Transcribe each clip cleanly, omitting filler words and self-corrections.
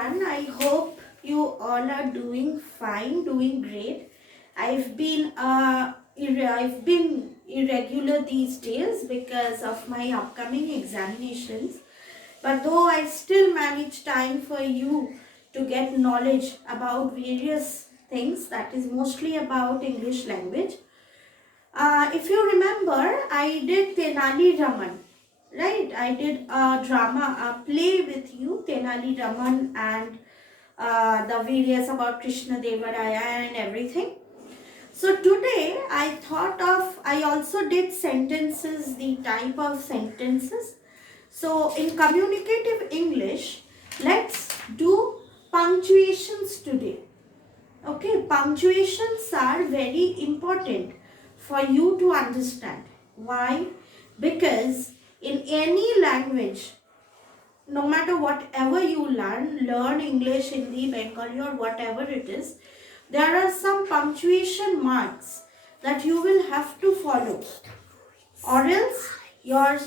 everyone. I hope you all are doing fine, doing great. I've been irregular these days because of my upcoming examinations. But though I still manage time for you to get knowledge about various things, that is mostly about English language. If you remember, I did Tenali Raman, right? I did a drama, a play with you, Tenali Raman, and the various about Krishna Devaraya and everything. So today I also did sentences, the type of sentences. So in communicative English, let's do punctuations today. Okay, punctuations are very important for you to understand. Why? Because in any language, no matter whatever you learn English, Hindi, Bengali or whatever it is, there are some punctuation marks that you will have to follow, or else your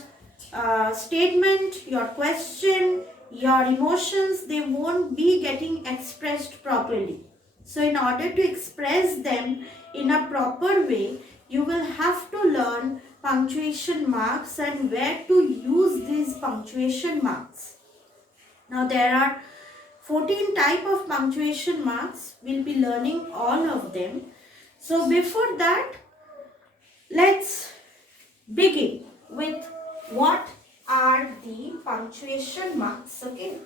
statement, your question, your emotions, they won't be getting expressed properly. So in order to express them in a proper way, you will have to learn punctuation marks and where to use these punctuation marks. Now there are 14 type of punctuation marks. We'll be learning all of them. So before that, let's begin with what are the punctuation marks. Okay,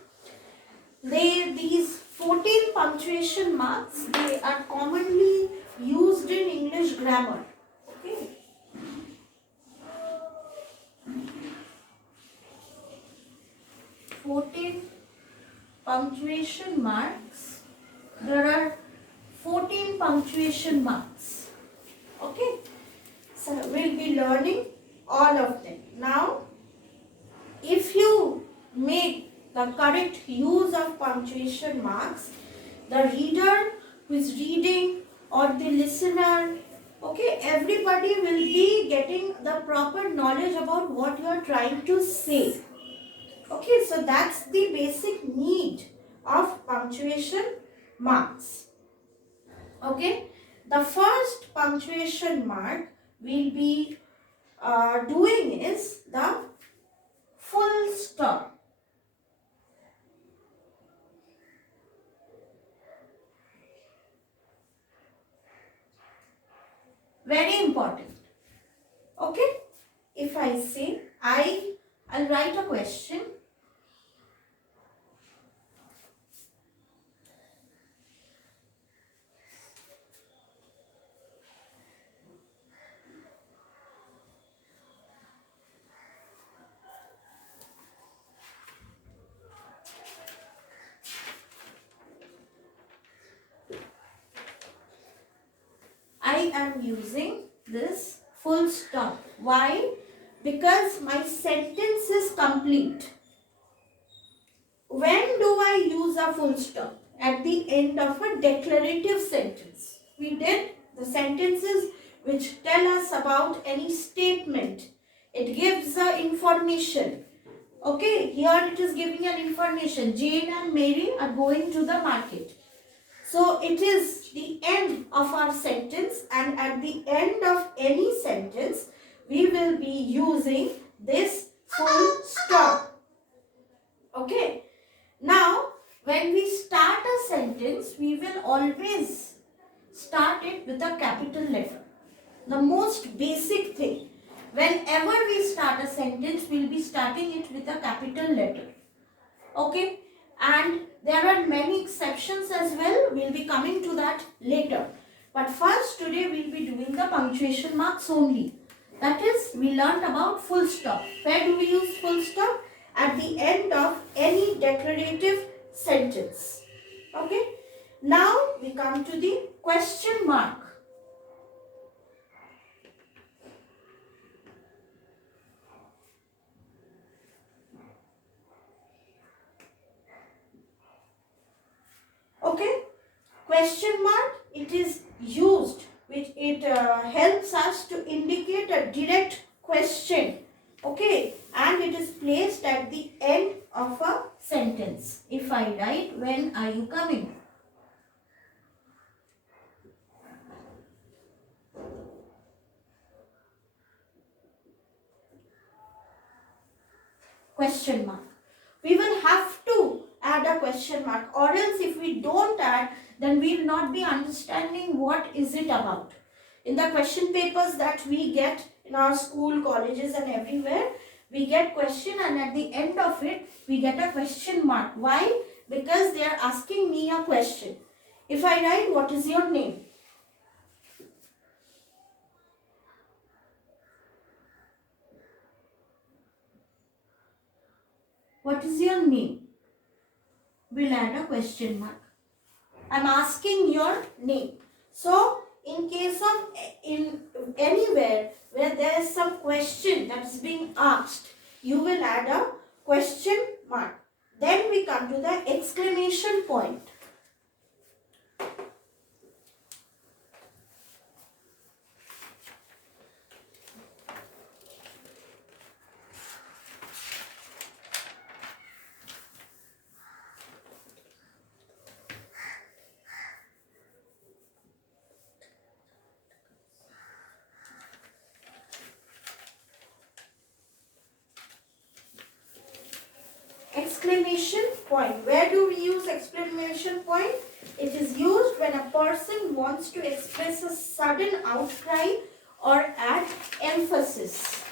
these 14 punctuation marks, they are commonly used in English grammar. Okay, 14 punctuation marks. There are 14 punctuation marks. Okay, so we'll be learning all of them. Now, if you make the correct use of punctuation marks, the reader who is reading or the listener, okay, everybody will be getting the proper knowledge about what you are trying to say. Okay, so that's the basic need of punctuation marks. Okay, the first punctuation mark we'll be doing is the full stop. Very important. Okay, if I say I'll write a question. I am using this full stop. Why? Because my sentence is complete. When do I use a full stop? At the end of a declarative sentence. We did the sentences which tell us about any statement. It gives the information. Okay, here it is giving an information. Jane and Mary are going to the market. So it is the end of our sentence, and at the end of any sentence, we will be using this full stop. Okay. Now, when we start a sentence, we will always start it with a capital letter. The most basic thing. Whenever we start a sentence, we will be starting it with a capital letter. Okay. And there are many exceptions as well. We will be coming to that later. But first, today we will be doing the punctuation marks only. That is, we learned about full stop. Where do we use full stop? At the end of any declarative sentence. Okay. Now we come to the question mark. Okay. Question mark, it is used, which it helps us to indicate a direct question Okay, and it is placed at the end of a sentence. If I write, when are you coming? Question mark. We will have to add a question mark, or else if we don't add, then we will not be understanding what is it about. In the question papers that we get in our school, colleges and everywhere, we get question and at the end of it, we get a question mark. Why? Because they are asking me a question. If I write, what is your name? What is your name? We'll add a question mark. I'm asking your name. So, in case of in anywhere where there is some question that is being asked, you will add a question mark. Then we come to the exclamation point. Exclamation point. Where do we use exclamation point? It is used when a person wants to express a sudden outcry or add emphasis.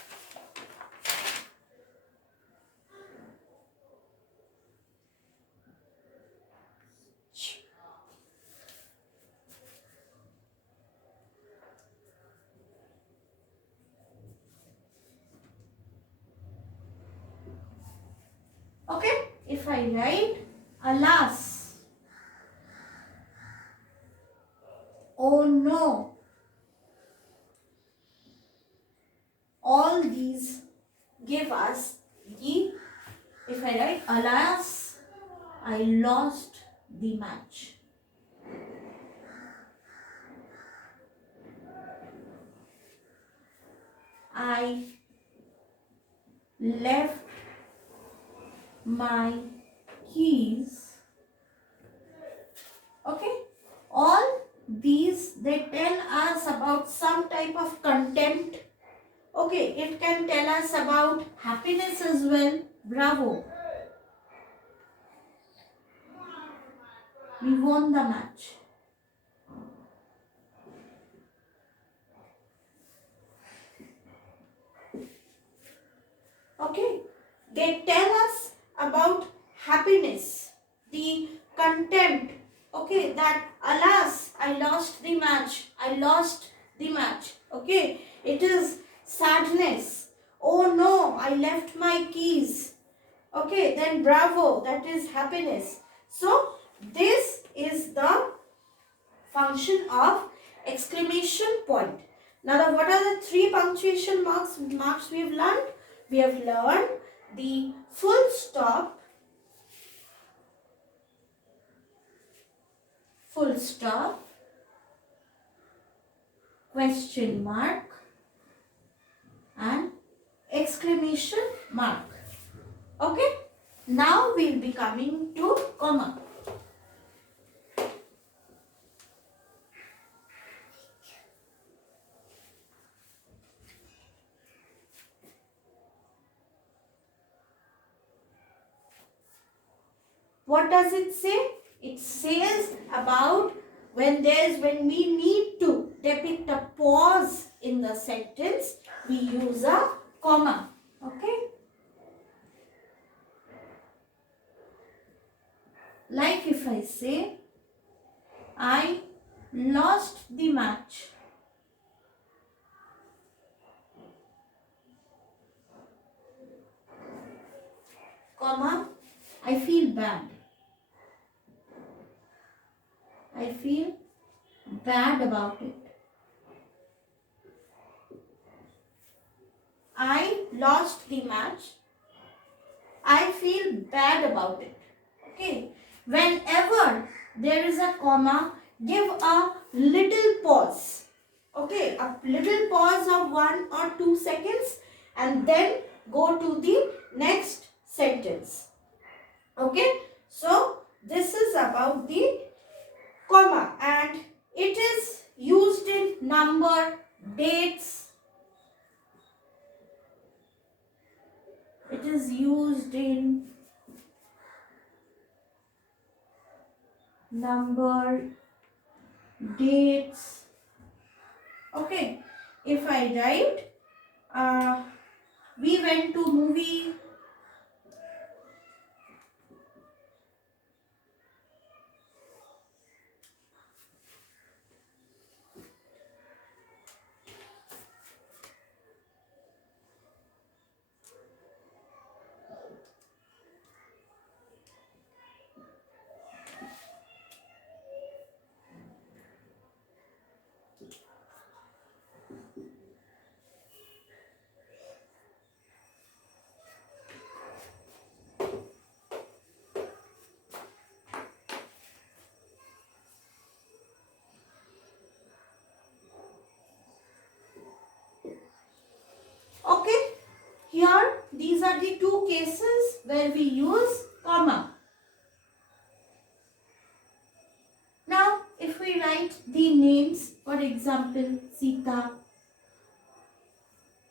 Okay, if I write, alas, oh no, all these give us the, if I write, alas, I lost the match. I left my keys. Okay, all these, they tell us about some type of contempt. Okay, it can tell us about happiness as well. Bravo, we won the match. Okay, they tell us about happiness, the contempt. Okay, that alas, I lost the match. I lost the match. Okay, it is sadness. Oh no, I left my keys. Okay, then bravo, that is happiness. So, this is the function of exclamation point. Now, what are the three punctuation marks we have learned? We have learned the full stop, question mark and exclamation mark. Okay, now we will be coming to comma. What does it say? It says about when we need to depict a pause in the sentence, we use a comma. Okay? Like if I say, I lost the match. Comma, I feel bad. I feel bad about it. I lost the match. I feel bad about it. Okay. Whenever there is a comma, give a little pause. Okay. A little pause of 1 or 2 seconds and then go to the next sentence. Okay, so this is about the comma, and it is used in number, dates. It is used in number, dates. Okay, if I write we went to movie, okay, here these are the two cases where we use comma. Now if we write the names, for example Sita,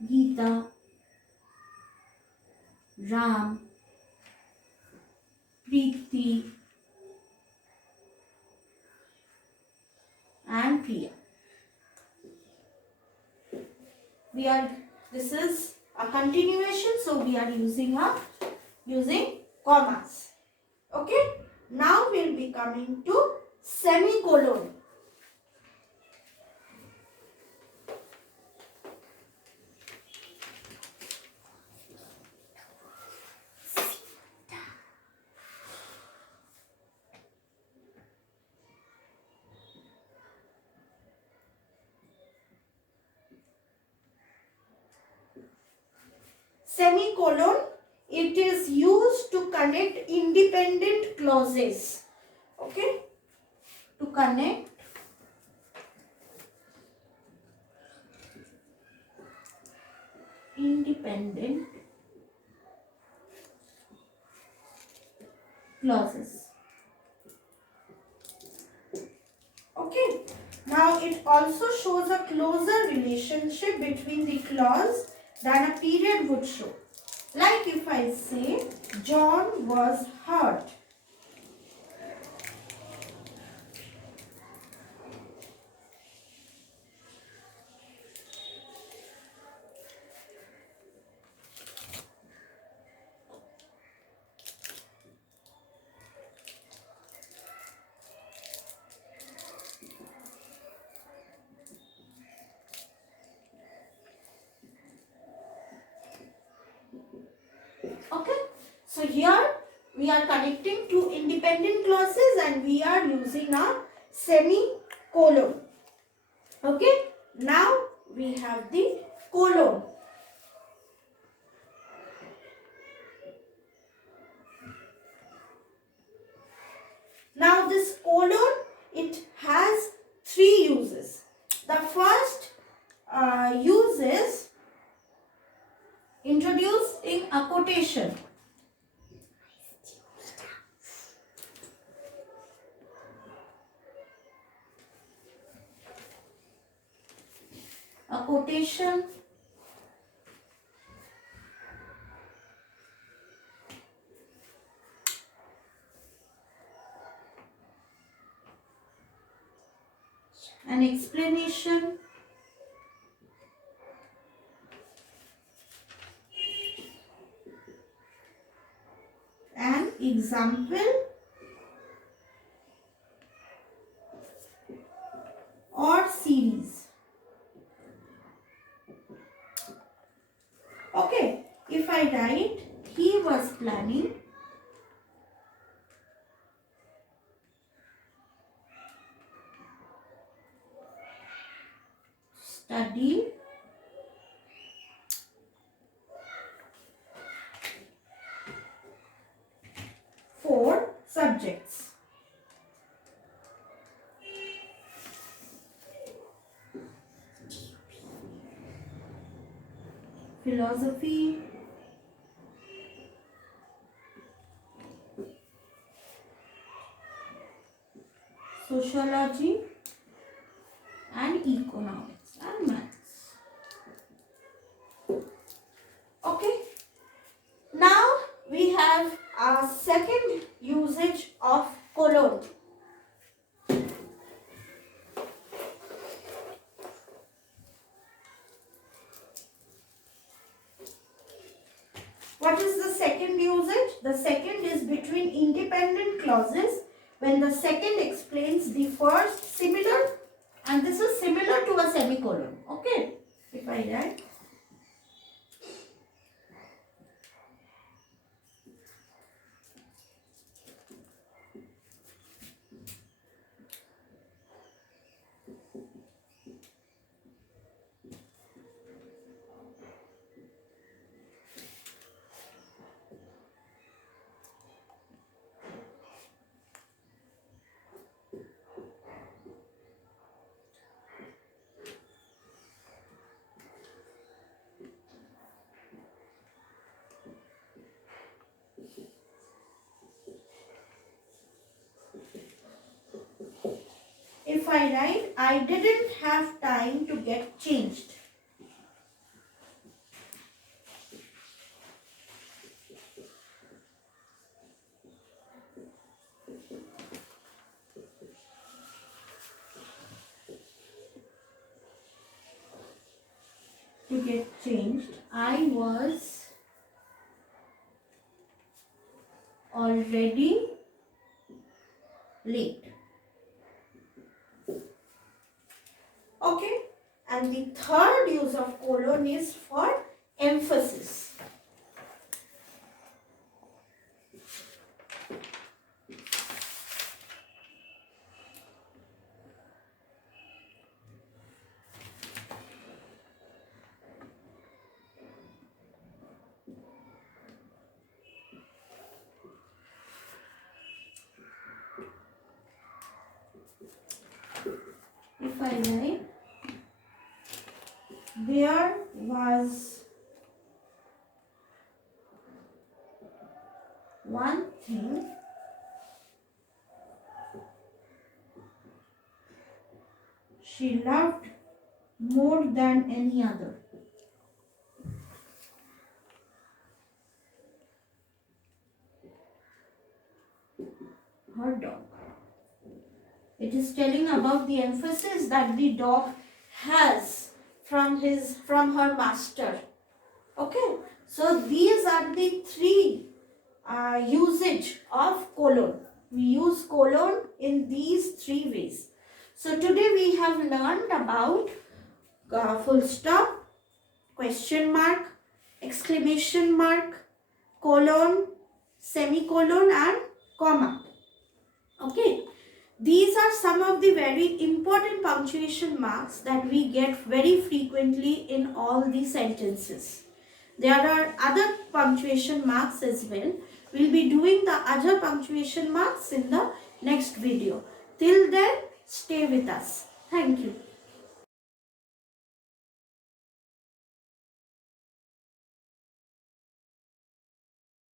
Geeta, Ram, Preeti and Priya. This is a continuation, so we are using commas. Okay, now we'll be coming to semicolon. Semicolon, it is used to connect independent clauses. Okay, to connect independent clauses. Okay, now it also shows a closer relationship between the clause than a period would show. Like if I say John was hurt. Okay, so here we are connecting two independent clauses and we are using a semicolon. Okay, now we have the colon. Now this colon, it has three uses. The first use is introducing a quotation. A quotation an explanation, an example, or series. Okay, if I write he was planning study four subjects. Philosophy, sociology and economics and maths. Okay. Now we have our second usage of colon. What is the second usage? The second is between independent clauses when the second explains the first, similar, and this is similar to a semicolon. Okay, if I write. If I write, I didn't have time to get changed. To get changed, I was already late. Okay, and the third use of colon is for emphasis. If I write, there was one thing she loved more than any other. Her dog. It is telling about the emphasis that the dog has from her master. Okay, so these are the three usage of colon. We use colon in these three ways. So today we have learned about full stop, question mark, exclamation mark, colon, semicolon and comma. Okay. These are some of the very important punctuation marks that we get very frequently in all the sentences. There are other punctuation marks as well. We'll be doing the other punctuation marks in the next video. Till then, stay with us. Thank you.